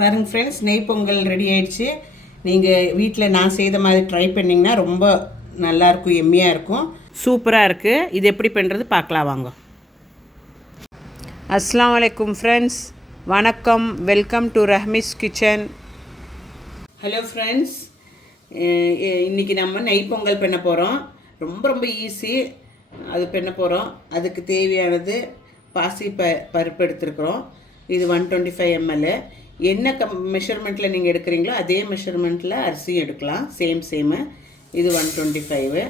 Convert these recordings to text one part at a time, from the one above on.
பாருங்க ஃப்ரெண்ட்ஸ், நெய் பொங்கல் ரெடி ஆயிடுச்சு. நீங்கள் வீட்டில் நான் செய்த மாதிரி ட்ரை பண்ணிங்கன்னா ரொம்ப நல்லாயிருக்கும், எம்மியாக இருக்கும், சூப்பராக இருக்குது. இது எப்படி பண்ணுறது பார்க்கலாம் வாங்க. அஸ்ஸலாமு அலைக்கும் ஃப்ரெண்ட்ஸ், வணக்கம், welcome to Rahmi's kitchen. Hello friends, இன்றைக்கி நம்ம நெய் பொங்கல் பண்ண போகிறோம். ரொம்ப ரொம்ப ஈஸி, அது பண்ண போகிறோம். அதுக்கு தேவையானது பாசி பருப்பு எடுத்துருக்குறோம். இது 125 ml. என்ன மெஷர்மெண்ட்டில் நீங்கள் எடுக்கிறீங்களோ அதே மெஷர்மெண்ட்டில் அரிசியும் எடுக்கலாம். சேமு. இது 125.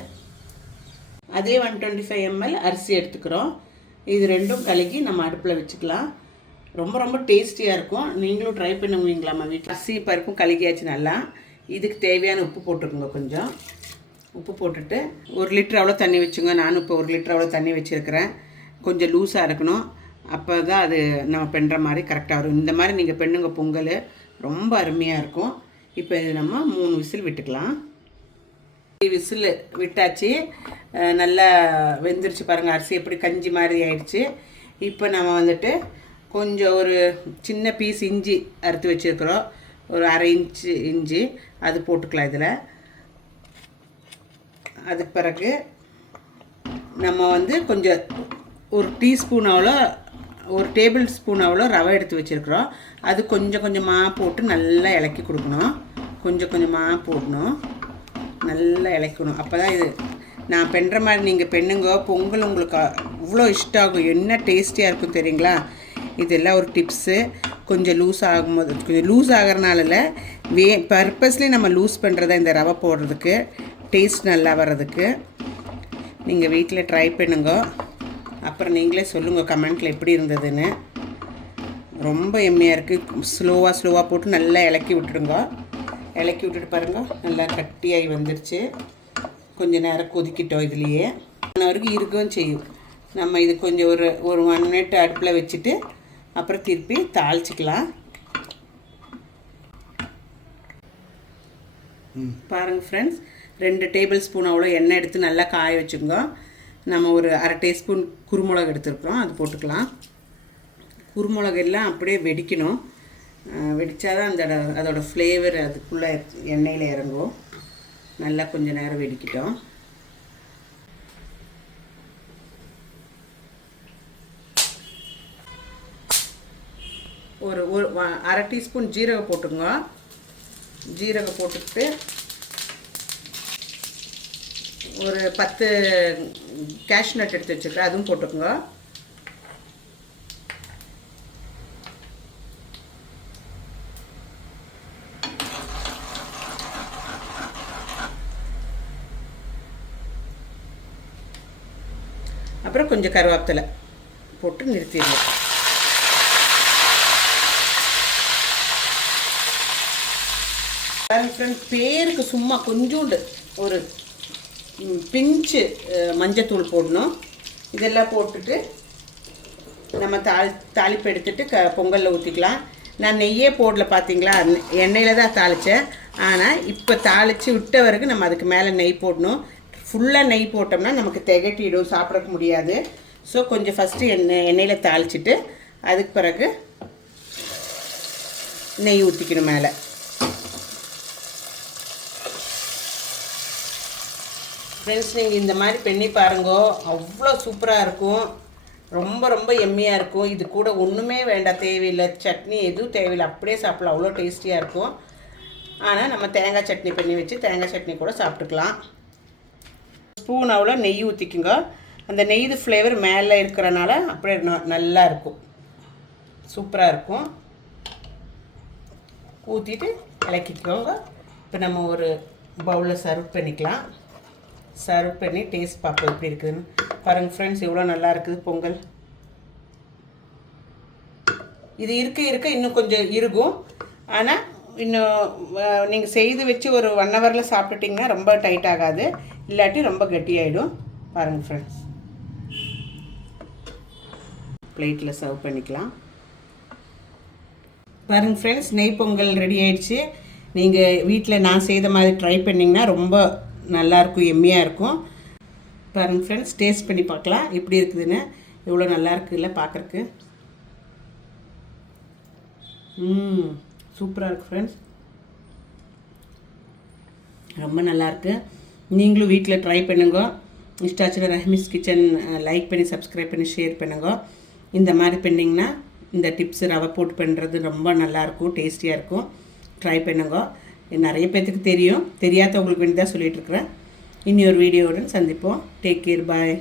அதே 125 ml அரிசி எடுத்துக்கிறோம். இது ரெண்டும் கலக்கி நம்ம அடுப்பில் வச்சுக்கலாம். ரொம்ப ரொம்ப டேஸ்டியாக இருக்கும். நீங்களும் ட்ரை பண்ணுவீங்களாம்மா வீட்டில்? அரிசி பருப்பும் கலக்கியாச்சு நல்லா. இதுக்கு தேவையான உப்பு போட்டுருக்குங்க. கொஞ்சம் உப்பு போட்டுட்டு 1 லிட்டர் அவ்வளோ தண்ணி வச்சுங்க. நானும் இப்போ 1 லிட்டர் அவ்வளோ தண்ணி வச்சுருக்கிறேன். கொஞ்சம் லூஸாக இருக்கணும், அப்போ தான் அது நம்ம பண்ணுற மாதிரி கரெக்டாக வரும். இந்த மாதிரி நீங்கள் பண்ணுங்க, பொங்கல் ரொம்ப அருமையாக இருக்கும். இப்போ இது நம்ம 3 விசில் விட்டுக்கலாம். விசில் விட்டாச்சு, நல்லா வெந்துருச்சு பாருங்கள். அரிசி எப்படி கஞ்சி மாதிரி ஆயிடுச்சு. இப்போ நம்ம வந்துட்டு கொஞ்சம் ஒரு சின்ன பீஸ் இஞ்சி அறுத்து வச்சுருக்குறோம், ஒரு 1/2 இன்ச்சு இஞ்சி, அது போட்டுக்கலாம் இதில். அதுக்கு பிறகு நம்ம வந்து கொஞ்சம் ஒரு டீஸ்பூன் அவ்வளோ, ஒரு டேபிள் ஸ்பூன் அவ்வளோ ரவை எடுத்து வச்சுருக்குறோம். அது கொஞ்சம் கொஞ்சமாக போட்டு நல்லா இலக்கி கொடுக்கணும். கொஞ்சம் கொஞ்சமாக போடணும், நல்லா இலக்கணும். அப்போ தான் இது நான் பண்ணுற மாதிரி நீங்கள் பண்ணுங்க. பொங்கல் உங்களுக்கு அவ்வளோ இஷ்டம் ஆகும், என்ன டேஸ்டியாக இருக்கும் தெரியுங்களா? இதெல்லாம் ஒரு டிப்ஸு. கொஞ்சம் லூஸ் ஆகும்போது, கொஞ்சம் லூஸ் ஆகிறனால பர்பஸ்லி நம்ம லூஸ் பண்ணுறதா இந்த ரவை போடுறதுக்கு, டேஸ்ட் நல்லா வர்றதுக்கு. நீங்கள் வீட்டில் ட்ரை பண்ணுங்க, அப்புறம் நீங்களே சொல்லுங்கள் கமெண்ட்டில் எப்படி இருந்ததுன்னு. ரொம்ப எம்மையாக இருக்குது. ஸ்லோவாக போட்டு நல்லா இலக்கி விட்டுடுங்க. இலக்கி விட்டுட்டு பாருங்கள், நல்லா கட்டியாகி வந்துருச்சு. கொஞ்சம் நேரம் கொதிக்கிட்டோம். இதுலேயே வரைக்கும் இருக்கவும் செய்யும். நம்ம இது கொஞ்சம் ஒரு 1 மினிட் அடுப்பில் வச்சுட்டு அப்புறம் திருப்பி தாளிச்சிக்கலாம். பாருங்கள் ஃப்ரெண்ட்ஸ், 2 டேபிள் ஸ்பூன் அவ்வளோ எண்ணெய் எடுத்து நல்லா காய வச்சுக்கோங்க. நம்ம ஒரு 1/2 டீஸ்பூன் குருமிளகு எடுத்துருக்குறோம், அது போட்டுக்கலாம். குருமிளகு எல்லாம் அப்படியே வெடிக்கணும். வெடித்தா தான் அதோடய ஃப்ளேவர் அதுக்குள்ளே எண்ணெயில் இறங்கும். நல்லா கொஞ்சம் நேரம் வெடிக்கிட்டோம். ஒரு 1/2 டீஸ்பூன் ஜீரகம் போட்டுங்க. ஜீரகம் போட்டுட்டு ஒரு 10 கேஷ்யூ நட் எடுத்து வச்சுருக்கேன், அதுவும் போட்டுக்கோங்க. அப்புறம் கொஞ்சம் கருவேப்பிலை போட்டு நிறுத்திடுங்க. பேருக்கு சும்மா கொஞ்சோண்டு ஒரு பிஞ்சு மஞ்சத்தூள் போடணும். இதெல்லாம் போட்டுட்டு நம்ம தாளிப்பு எடுத்துட்டு பொங்கலில் ஊற்றிக்கலாம். நான் நெய்யே போடல பார்த்தீங்களா, எண்ணெயில் தான் தாளித்தேன். ஆனால் இப்போ தாளித்து விட்ட வரைக்கும் நம்ம அதுக்கு மேலே நெய் போடணும். ஃபுல்லாக நெய் போட்டோம்னா நமக்கு திகட்டிடும், சாப்பிட முடியாது. ஸோ கொஞ்சம் ஃபஸ்ட்டு எண்ணெயில் தாளிச்சிட்டு அதுக்கு பிறகு நெய் ஊற்றிக்கணும் மேலே. ஃப்ரெண்ட்ஸ், நீங்கள் இந்த மாதிரி பண்ணி பாருங்க, அவ்வளோ சூப்பராக இருக்கும். ரொம்ப ரொம்ப எம்மியாக இருக்கும். இது கூட ஒன்றுமே வேண்டாம், தேவையில்லை, சட்னி எதுவும் தேவையில்லை, அப்படியே சாப்பிடலாம். அவ்வளோ டேஸ்டியாக இருக்கும். ஆனால் நம்ம தேங்காய் சட்னி பண்ணி வச்சு தேங்காய் சட்னி கூட சாப்பிட்டுக்கலாம். ஸ்பூன் அவ்வளோ நெய் ஊற்றிக்குங்க. அந்த நெய்து ஃப்ளேவர் மேலே இருக்கிறனால அப்படியே நல்லா இருக்கும், சூப்பராக இருக்கும். ஊற்றிட்டு இலக்கிக்கோங்க. இப்போ நம்ம ஒரு பவுலில் சர்வ் பண்ணிக்கலாம். சர்வ் பண்ணி டேஸ்ட் பார்ப்போம் எப்படி இருக்குதுன்னு. பாருங்கள் ஃப்ரெண்ட்ஸ், எவ்வளோ நல்லா இருக்குது பொங்கல். இது இருக்க இன்னும் கொஞ்சம் இருக்கும். ஆனால் இன்னும் நீங்கள் செய்து வச்சு ஒரு 1 ஹவரில் சாப்பிட்டுட்டிங்கன்னா ரொம்ப டைட் ஆகாது, இல்லாட்டி ரொம்ப கட்டியாயிடும். பாருங்கள் ஃப்ரெண்ட்ஸ், பிளேட்டில் சர்வ் பண்ணிக்கலாம். பாருங்கள் ஃப்ரெண்ட்ஸ், நெய் பொங்கல் ரெடி ஆயிடுச்சு. நீங்கள் வீட்டில் நான் செய்த மாதிரி ட்ரை பண்ணிங்கன்னா ரொம்ப நல்லாயிருக்கும், எம்மியாக இருக்கும். பாருங்கள் ஃப்ரெண்ட்ஸ், டேஸ்ட் பண்ணி பார்க்கலாம் எப்படி இருக்குதுன்னு. எவ்வளோ நல்லா இருக்குதுல்ல பார்க்குறக்கு. சூப்பராக இருக்குது ஃப்ரெண்ட்ஸ், ரொம்ப நல்லாயிருக்கு. நீங்களும் வீட்டில் ட்ரை பண்ணுங்க. இஷ்டாச்சுன்னா ரஹ்மீஸ் கிச்சன் லைக் பண்ணி சப்ஸ்கிரைப் பண்ணி ஷேர் பண்ணுங்க. இந்த மாதிரி பண்ணிங்கன்னா இந்த டிப்ஸ் ரவை போட்டு பண்ணுறது ரொம்ப நல்லாயிருக்கும், டேஸ்டியாக இருக்கும். ட்ரை பண்ணுங்க. நிறைய பேர்த்துக்கு தெரியும், தெரியாதவங்களுக்கு வேண்டி தான் சொல்லிகிட்ருக்குறேன். இனி ஒரு வீடியோவுடன் சந்திப்போம். டேக் கேர், பாய்.